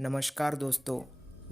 नमस्कार दोस्तों,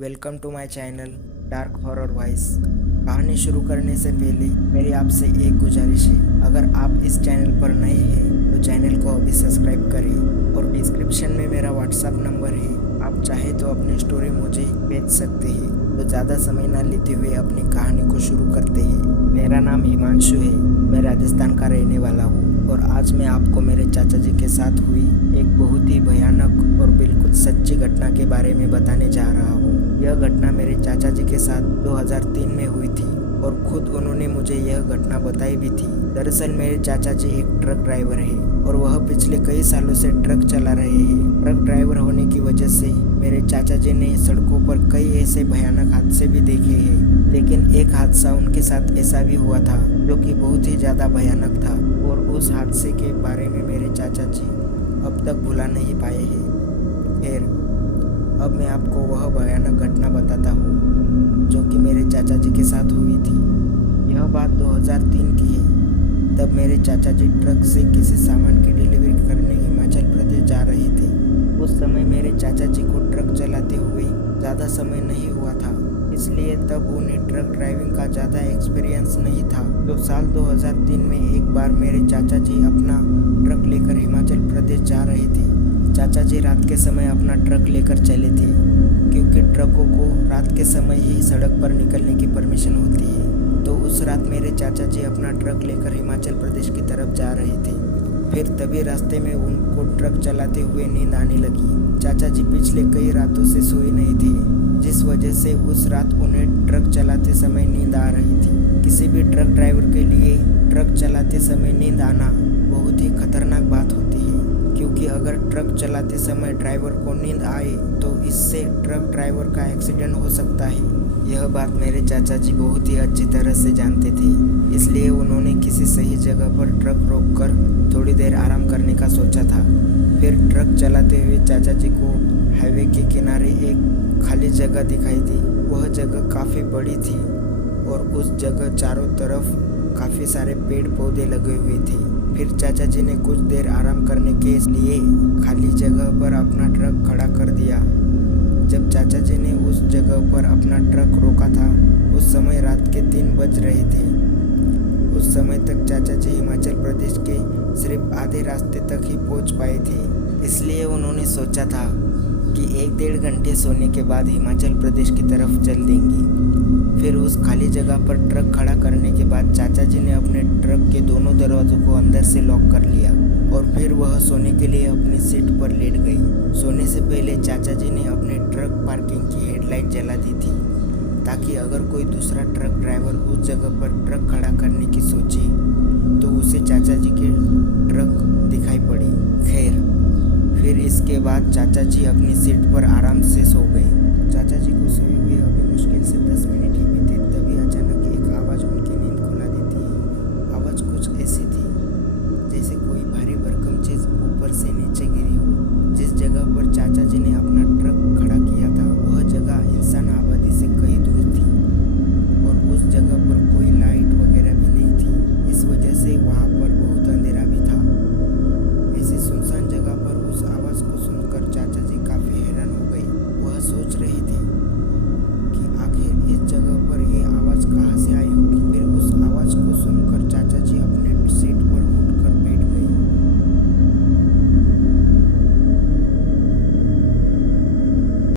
welcome to my channel dark horror voice. कहानी शुरू करने से पहले मेरी आपसे एक गुजारिश है, अगर आप इस चैनल पर नए हैं तो चैनल को अभी सब्सक्राइब करें और डिस्क्रिप्शन में मेरा व्हाट्सएप नंबर है, आप चाहे तो अपनी स्टोरी मुझे भेज सकते हैं। तो ज़्यादा समय ना लेते हुए अपनी कहानी को शुरू करते हैं। मेरा नाम हिमांशु है, मैं राजस्थान का रहने वाला हूँ और आज मैं आपको मेरे चाचा जी के साथ हुई एक बहुत ही भयानक और बिल्कुल सच्ची घटना के बारे में बताने जा रहा हूँ। यह घटना मेरे चाचा जी के साथ 2003 में हुई थी और खुद उन्होंने मुझे यह घटना बताई भी थी। दरअसल मेरे चाचा जी एक ट्रक ड्राइवर है और वह पिछले कई सालों से ट्रक चला रहे हैं। ट्रक ड्राइवर होने की वजह से मेरे चाचा जी ने सड़कों पर कई ऐसे भयानक हादसे भी देखे हैं, लेकिन एक हादसा उनके साथ ऐसा भी हुआ था जो कि बहुत ही ज़्यादा भयानक था और उस हादसे के बारे में मेरे चाचा जी अब तक भुला नहीं पाए हैं। खैर, अब मैं आपको वह भयानक घटना बताता हूँ जो कि मेरे चाचा जी के साथ हुई थी। यह बात 2003 की है। तब मेरे चाचा जी ट्रक से किसी सामान की डिलीवरी करने हिमाचल प्रदेश जा रहे थे। उस समय मेरे चाचा जी को ट्रक चलाते हुए ज़्यादा समय नहीं हुआ था, इसलिए तब उन्हें ट्रक ड्राइविंग का ज़्यादा एक्सपीरियंस नहीं था। तो साल 2003 में एक बार मेरे चाचा जी अपना ट्रक लेकर हिमाचल प्रदेश जा रहे थे। चाचा जी रात के समय अपना ट्रक लेकर चले थे, क्योंकि ट्रकों को रात के समय ही सड़क पर निकलने की परमिशन होती है। तो उस रात मेरे चाचा जी अपना ट्रक लेकर हिमाचल प्रदेश की तरफ जा रहे थे। फिर तभी रास्ते में उनको ट्रक चलाते हुए नींद आने लगी। चाचा जी पिछले कई रातों से सोए नहीं थे, जिस वजह से उस रात उन्हें ट्रक चलाते समय नींद आ रही थी। किसी भी ट्रक ड्राइवर के लिए ट्रक चलाते समय नींद आना बहुत ही खतरनाक बात होती है, क्योंकि अगर ट्रक चलाते समय ड्राइवर को नींद आए तो इससे ट्रक ड्राइवर का एक्सीडेंट हो सकता है। यह बात मेरे चाचा जी बहुत ही अच्छी तरह से जानते थे, इसलिए उन्होंने किसी सही जगह पर ट्रक रोककर थोड़ी देर आराम करने का सोचा था। फिर ट्रक चलाते हुए चाचा जी को हाईवे के किनारे एक खाली जगह दिखाई दी। वह जगह काफ़ी बड़ी थी और उस जगह चारों तरफ काफ़ी सारे पेड़ पौधे लगे हुए थे। फिर चाचा जी ने कुछ देर आराम करने के लिए खाली जगह पर अपना ट्रक खड़ा कर दिया। जब चाचा जी ने उस जगह पर अपना ट्रक रोका था, उस समय रात के 3 बज रहे थे। उस समय तक चाचा जी हिमाचल प्रदेश के सिर्फ आधे रास्ते तक ही पहुंच पाए थे, इसलिए उन्होंने सोचा था कि 1-1.5 घंटे सोने के बाद हिमाचल प्रदेश की तरफ चल देंगे। फिर उस खाली जगह पर ट्रक खड़ा करने के बाद चाचा जी ने अपने ट्रक के दोनों दरवाजों को अंदर से लॉक कर लिया और फिर वह सोने के लिए अपनी सीट पर लेट गई। सोने से पहले चाचा जी ने अपने ट्रक पार्किंग की हेडलाइट जला दी थी, ताकि अगर कोई दूसरा ट्रक ड्राइवर उस जगह पर ट्रक खड़ा करने की सोचे तो उसे चाचा जी की ट्रक दिखाई पड़ी। खैर, फिर इसके बाद चाचा जी अपनी सीट पर आराम से सो गए। चाचा जी को सोए हुए अभी मुश्किल से 10 मिनट ही बीते, तभी अचानक एक आवाज़ उनकी नींद खुला देती है। आवाज़ कुछ ऐसी थी जैसे कोई भारी भरकम चीज़ ऊपर से नीचे गिरी हो। जिस जगह पर चाचा जी ने अपना ट्रक खड़ा किया था, वह जगह इंसान आबादी से कई दूर थी और उस जगह पर कोई लाइट वगैरह भी नहीं थी। इस वजह से वहाँ पर बहुत अंधेरा भी था। ऐसी सुनसान जगह पर उस आवाज़ को सुनकर चाचा जी काफ़ी हैरान हो गए। वह सोच रहे